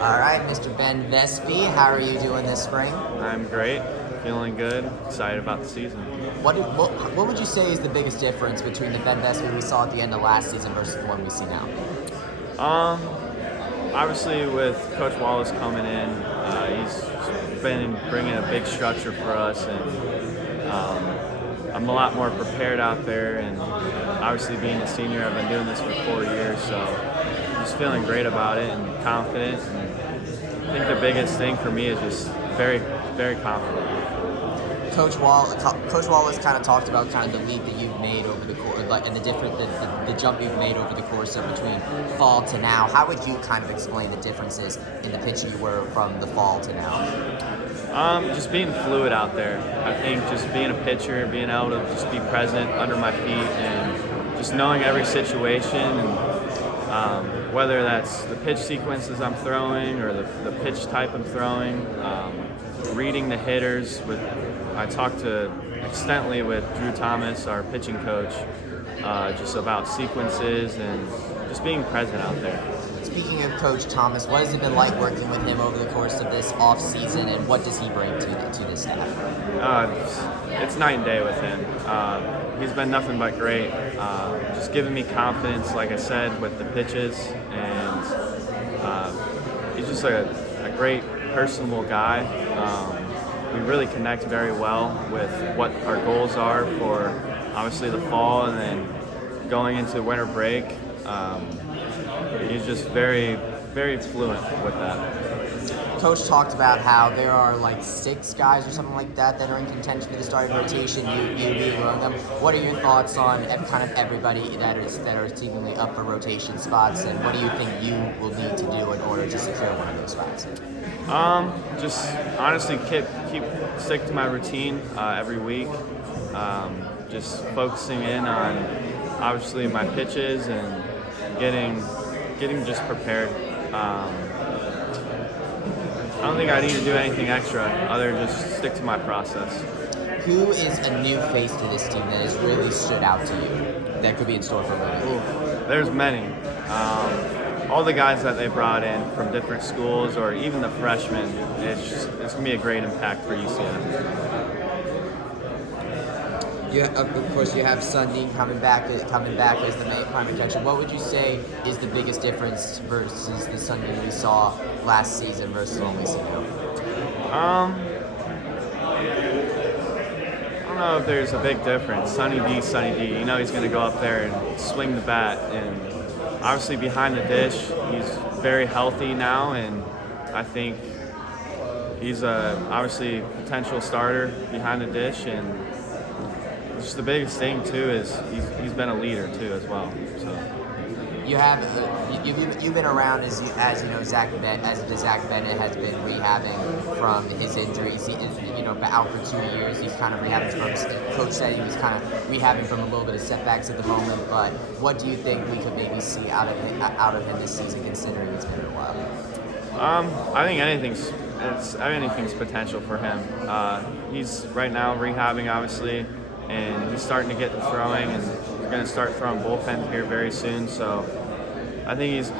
All right, Mr. Ben Vespi, how are you doing this spring? I'm great, feeling good, excited about the season. What would you say is the biggest difference between the Ben Vespi we saw at the end of last season versus the one we see now? Obviously, with Coach Wallace coming in, he's been bringing a big structure for us, and I'm a lot more prepared out there. And obviously, being a senior, I've been doing this for 4 years, so I'm just feeling great about it and confident. And I think the biggest thing for me is just very, very confident. Coach Wallace kind of talked about kind of the leap that you've made over the course, and the jump you've made over the course of between fall to now. How would you kind of explain the differences in the pitcher you were from the fall to now? Just being fluid out there. I think just being a pitcher, being able to just be present under my feet, and just knowing every situation, and whether that's the pitch sequences I'm throwing or the pitch type I'm throwing, reading the hitters. I talked extensively with Drew Thomas, our pitching coach, just about sequences and just being present out there. Speaking of Coach Thomas, what has it been like working with him over the course of this off season, and what does he bring to the staff? It's night and day with him. He's been nothing but great. Just giving me confidence, like I said, with the pitches, and he's just a great, personable guy. We really connect very well with what our goals are for obviously the fall and then going into winter break. He's just very, very fluent with that. Coach talked about how there are like 6 guys or something like that are in contention for the starting rotation. You being one of them. What are your thoughts on kind of everybody that are seemingly up for rotation spots, and what do you think you will need to do in order to secure one of those spots? Just honestly stick to my routine every week. Just focusing in on obviously my pitches and getting just prepared. I don't think I need to do anything extra other than just stick to my process. Who is a new face to this team that has really stood out to you that could be in store for winning? There's many. All the guys that they brought in from different schools, or even the freshmen, it's going to be a great impact for UCF. Of course, you have Sundin coming back as the main primary catcher. What would you say is the biggest difference versus the Sundin we saw last season versus what we see now? I don't know if there's a big difference. Sunny D. You know he's going to go up there and swing the bat, and obviously behind the dish, he's very healthy now, and I think he's obviously potential starter behind the dish. And just the biggest thing too is he's been a leader too as well. So you've been around as you know Zach Bennett has been rehabbing from his injuries. He is out for 2 years. He's kind of rehabbing from. Coach said he was kind of rehabbing from a little bit of setbacks at the moment. But what do you think we could maybe see out of him this season, considering it's been a while? I think anything's potential for him. He's right now rehabbing, obviously, and he's starting to get the throwing, and we're going to start throwing bullpen here very soon. So I think he's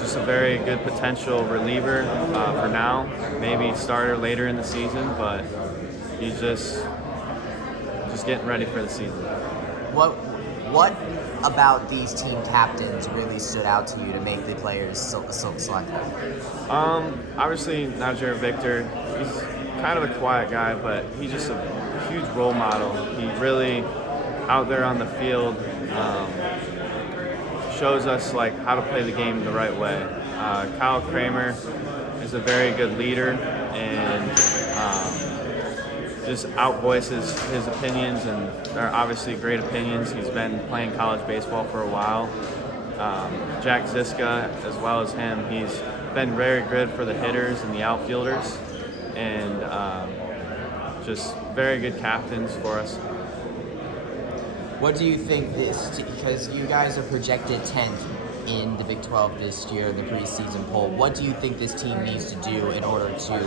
just a very good potential reliever for now, maybe starter later in the season, but he's just getting ready for the season. What about these team captains really stood out to you to make the players select them? Obviously, Najee Victor, he's kind of a quiet guy, but he's just a huge role model. He really, out there on the field, shows us like how to play the game the right way. Kyle Kramer is a very good leader, and just outvoices his opinions, and they're obviously great opinions. He's been playing college baseball for a while. Jack Ziska, as well as him, he's been very good for the hitters and the outfielders, and just very good captains for us. What do you think because you guys are projected 10th in the Big 12 this year in the preseason poll, what do you think this team needs to do in order to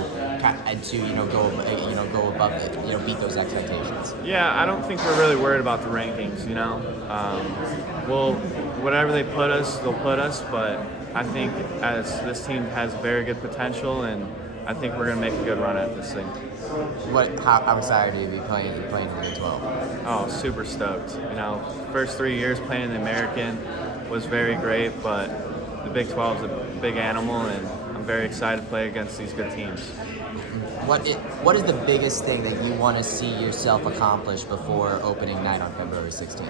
go above it, beat those expectations? Yeah, I don't think we're really worried about the rankings. Well, whatever they put us, they'll put us, but I think as this team has very good potential, and I think we're going to make a good run at this thing. How excited are you to be playing in the Big 12? Oh, super stoked. You know, first 3 years playing in the American was very great, but the Big 12 is a big animal, and I'm very excited to play against these good teams. What is the biggest thing that you want to see yourself accomplish before opening night on February 16th?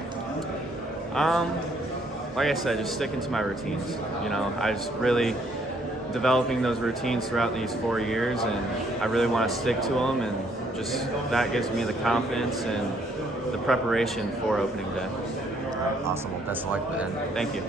Like I said, just sticking to my routines. You know, I just really developing those routines throughout these 4 years, and I really want to stick to them, and just that gives me the confidence and the preparation for opening day. Awesome. Well, best of luck, Ben. Thank you.